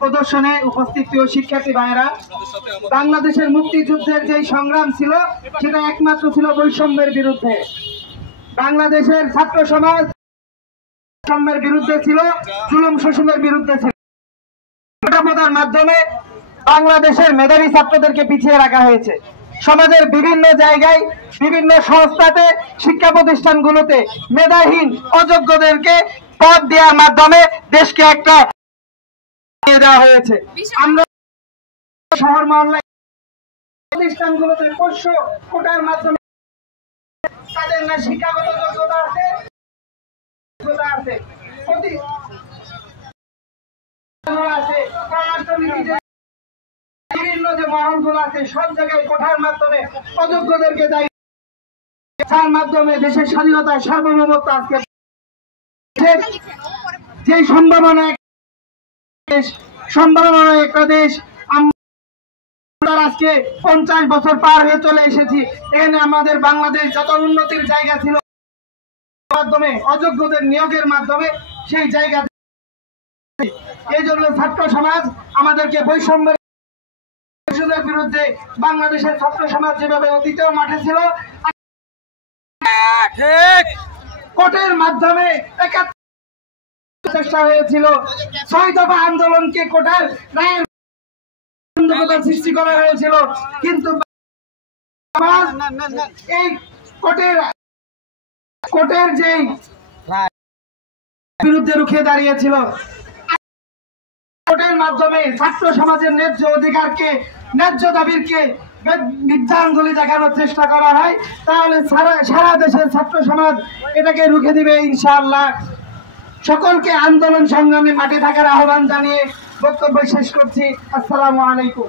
প্রদর্শনে উপস্থিত প্রিয় শিক্ষার্থী ভাইয়েরা, বাংলাদেশের মুক্তিযুদ্ধের যে সংগ্রাম ছিল সেটা একমাত্র ছিল বৈষম্যের বিরুদ্ধে। বাংলাদেশের ছাত্র সমাজ বৈষম্যের বিরুদ্ধে ছিল, জুলুম শোষণের বিরুদ্ধে ছিল। প্রতিরোধের মাধ্যমে বাংলাদেশের মেধাবী ছাত্রদেরকে পিছিয়ে রাখা হয়েছে। সমাজের বিভিন্ন জায়গায়, বিভিন্ন সংস্থাতে, শিক্ষা প্রতিষ্ঠানগুলোতে মেধাহীন অযোগ্যদেরকে পদ দেওয়ার মাধ্যমে দেশকে একটা দেওয়া হয়েছে। আমরা শহর মহল্লায় প্রতিষ্ঠানগুলোতে পোষ্য কোটার মাধ্যমে তাদের না শিক্ষাগত যোগ্যতা আছে, বিভিন্ন যে মহলগুলো আছে সব জায়গায় কোঠার মাধ্যমে অযোগ্যদেরকে দায়ী মাধ্যমে দেশের স্বাধীনতা সার্বভৌমত্ব আজকে যে সম্ভাবনা একটা দেশ আমরা আজকে 50 বছর পার হয়ে চলে এসেছি। এখানে আমাদের বাংলাদেশ যত উন্নতির জায়গা ছিল মাধ্যমে অযোগ্যদের নিয়োগের মাধ্যমে সেই জায়গা, এই জন্য ছাত্র সমাজ আমাদেরকে বৈষম্যের বিরুদ্ধে বাংলাদেশের ছাত্র সমাজ যেভাবে অতীতেও মাঠে ছিল কোর্টের মাধ্যমে চেষ্টা হয়েছিল 6 দফা আন্দোলনকে কোর্টের রায়ের সৃষ্টি করা হয়েছিল, কিন্তু এই কোর্টের যে বিরুদ্ধে রুখে দাঁড়িয়েছিল। কোর্টের মাধ্যমে ছাত্র সমাজের ন্যায্য অধিকারকে, ন্যায্য দাবিকে বিদ্যাঙ্গুলি দেখানোর চেষ্টা করা হয়, তাহলে সারা দেশের ছাত্র সমাজ এটাকে রুখে দিবে ইনশাআল্লাহ। সকলকে আন্দোলন সংগ্রামে মাঠে থাকার আহ্বান জানিয়ে বক্তব্য শেষ করছি। আসসালামু আলাইকুম।